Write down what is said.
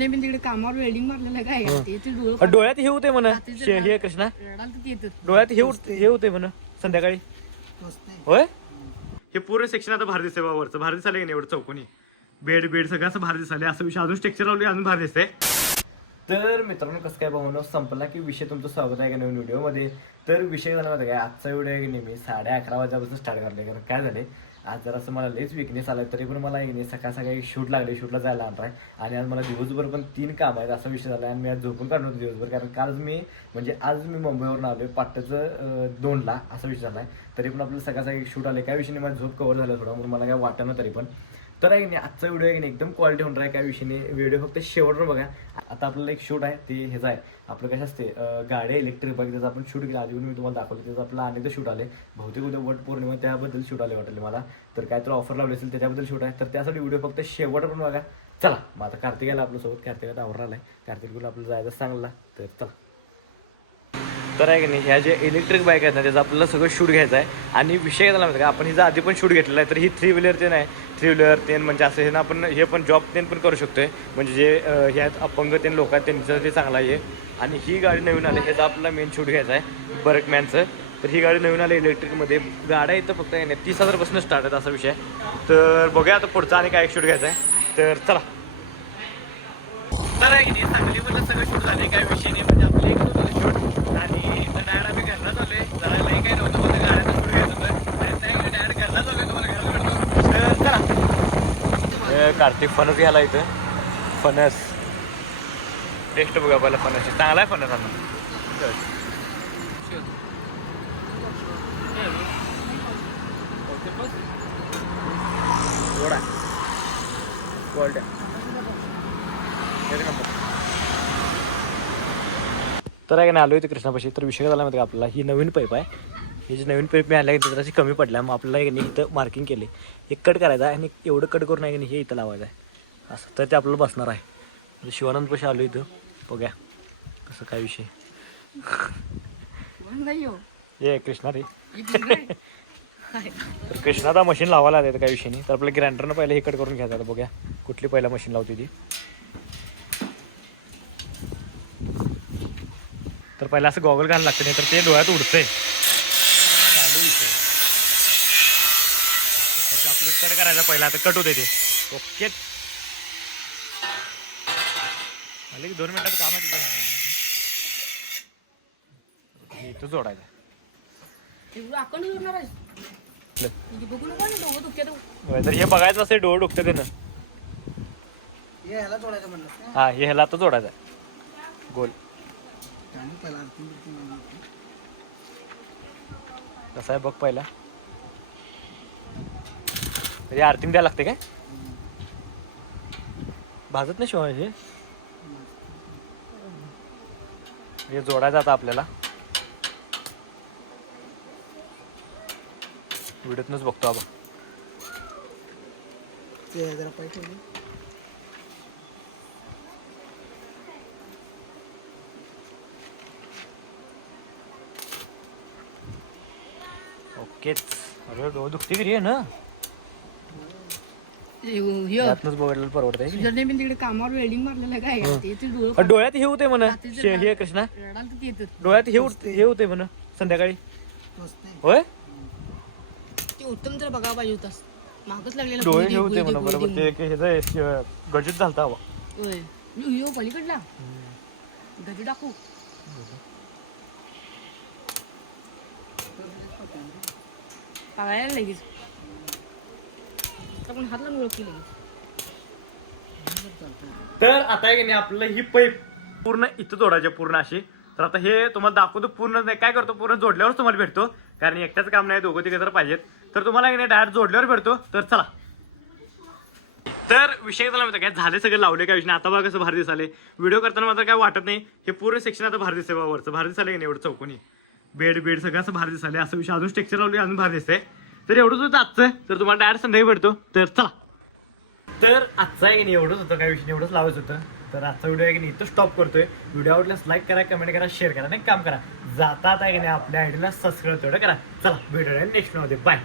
तिकडे कामावर वेल्डिंग मारलेलं काय डोळ्यात हे होते म्हणा हे कृष्णा डोळ्यात हे होते म्हणा संध्याकाळी होय. हे पूर्ण सेक्शन आता भारी दिसते वरचं भारी दिसायला की नाही एवढं चौकोनी बेड बेड सगळं असं भारी दिसायला असं विषय अजून स्ट्रक्चर लावली अजून भारी दिसते. तर मित्रांनो कसं काय भावनो संपला की विषय तुमचं स्वागत आहे का नवीन व्हिडिओमध्ये. तर विषय झाला माहिती काय आजचा व्हिडिओ आहे की नाही मी 11:30 वाजल्यापासून स्टार्ट करले कारण काय झाले आज जरा असं मला लईच विकनेस आला तरी पण मला नाही सकाळ सकाळी शूट लागले शूटला जायला आणताय आणि आज मला दिवसभर पण 3 काम आहेत असा विषय झाला आणि मी आज झोपून काढणार होतो दिवसभर कारण काल मी म्हणजे आज मी मुंबईवरून आलोय पाट्याचं 2ला असा विषय झाला आहे तरी पण आपलं सकाळ सकाळी शूट आले काय विषयाने माझा झोप कव्हर झाला थोडा म्हणून मला काय वाटत ना तरी पण तर आहे की नाही आजचा व्हिडिओ आहे की नाही एकदम क्वालिटी होणार आहे काय विषयाने व्हिडिओ फक्त शेवटवर बघा. आता आपल्याला एक शूट आहे ते ह्याचं आहे आपलं कसं असते गाडी इलेक्ट्रिक बाईक त्याचं आपण शूट केलं आधी मी तुम्हाला दाखवलं त्याचं आपलं अनेकदा शूट आले बहुतेक उद्या वट पौर्णिमा त्याबद्दल शूट आले वाटले मला तर काय तर ऑफर लावली असेल त्याच्याबद्दल शूट आहे तर त्यासाठी व्हिडिओ फक्त शेवट पण बघा. चला मग आता कार्तिकाला आपल्यासोबत कार्तिकाला आवडला आहे कार्तिकला आपल्याला जायचं सांगला तर चला. तर आहे की नाही ह्या जे इलेक्ट्रिक बाईक आहेत ना त्याचं आपल्याला सगळं शूट घ्यायचं आहे आणि विषय झाला माहिती का आपण हिचा आधी पण शूट घेतलेला आहे तर ही 3 व्हीलर ते नाही 3 व्हीलर ते म्हणजे असं हे ना आपण हे पण जॉब ते पण करू शकतोय म्हणजे जे ह्या अपंग ते लोक आहेत त्यांच्यासाठी चांगला आहे आणि ही गाडी नवीन आली ह्याचा आपल्याला मेन शूट घ्यायचा आहे बर्कमॅनचं. तर ही गाडी नवीन आली इलेक्ट्रिकमध्ये गाड्या इथं फक्त नाही 30,000पासून स्टार्ट आहेत असा विषय तर बघूया आता पुढचा आणि काय शूट घ्यायचा आहे तर चला. तर आहे की नाही सांगलीमधलं सगळं शूट झाले काय विषय नाही म्हणजे आपलं एक शूट आणि डायरेक्ट आम्ही घरला चालू आहे जायलाही काही नव्हतं फक्त गाड्यांना शूट घ्यायचं होतं आणि डायरेक्ट घरला चालू आहे तुम्हाला घरला भेटतो तर चला. कार्तिक फणस घ्यायला इथं फणस टेस्ट बघा पहिला फणस चांगला आहे फणस आता गोडा गोल्ड तर आहे का नाही आलो इथे कृष्णापाशी तर विषय झाला माहिती का आपल्याला ही नवीन पाईप आहे ही जी नवीन पाईप मी आल्या की जराशी कमी पडल्या मग आपल्याला एक नाही इथं मार्किंग केले एक कट करायचं आहे आणि एवढं कट करून आहे की नाही हे इथं लावायचं आहे असं तर ते आपल्याला बसणार आहे. शिवानंदपाशी आलो इथं बघ्या कसं काय विषय ये कृष्णा रे तर कृष्णाचा मशीन लावायला आलं काय विषय नाही तर आपल्या ग्राइंडरनं पहिलं हे कट करून घ्यायचं आता बघ्या कुठली पहिला मशीन लावते ती तर पहिला असं गॉगल घालायला लागतं नाही तर ते डोळ्यात उडतंय चालू विषय आपलं कट करायचं पहिला आता कट होते ते ओके आले की 2 मिनिटात काम आहे तिथे इथं जोडायचं तर हे बघायचं असेल डोळं दुखतं त्यानं हा हे ह्याला आता जोडायचं आहे गोल कसं आहे बघ पहिला तरी आरतीन द्यायला लागते काय भाजत नाही शिवाय हे जोडायचं आता आपल्याला व्हिडिओतूनच बघतो आपण ओकेच अरे डोळं दुखते की रे ना बघितलं परवडत तिकडे कामावर वेल्डिंग मारलेलं काय डोळ्यात हे होते म्हणा हे कृष्णा डोळ्यात हे होते म्हणा संध्याकाळी होय उत्तम तर बघा पाहिजे होतास मागच लागलेला डोळे हे होते म्हणा बरोबर ते ह्याचा गजत झालता हवा पलीकडला गज दाखवू पागायला लगेच आपण हात लावून ओळखली लगेच. तर आता आहे की नाही आपलं ही पाईप पूर्ण इथं जोडायचे पूर्ण अशी तर आता हे तुम्हाला दाखवतो पूर्ण काय करतो पूर्ण जोडल्यावरच तुम्हाला भेटतो कारण एकट्याच काम नाही दोघं तिघं तर पाहिजेत तर तुम्हाला की नाही डायरेक्ट जोडल्यावर भेटतो तर चला. तर विषय झाला माहिती काय झाले सगळं लावले काय विषय आता बघा कसं भारी दिसाले व्हिडिओ करताना मात्र काय वाटत नाही हे पूर्ण सेक्शन आता भारी दिसते वरचं भारी दिसायला की नाही एवढं चौकोनी बेड बेड सगळं असं भारी दिसाले असं विषय अजून स्ट्रक्चर लावली अजून भारी दिसते तर एवढंच होतं आजचं तर तुम्हाला डायरेक्ट संध्याकाळी भेटतो तर चला. तर आजचं आहे की नाही एवढंच होतं काय विषय एवढंच लावायचं होतं तर आजचा व्हिडिओ आहे की नाही इथं स्टॉप करतोय व्हिडिओ आवडल्यास लाईक करा कमेंट करा शेअर करा आणि काम करा जाता आता आहे की नाही आपल्या आयडीला सबस्क्राईब तेवढं करा. चला भेटूया नेक्स्ट मध्ये बाय.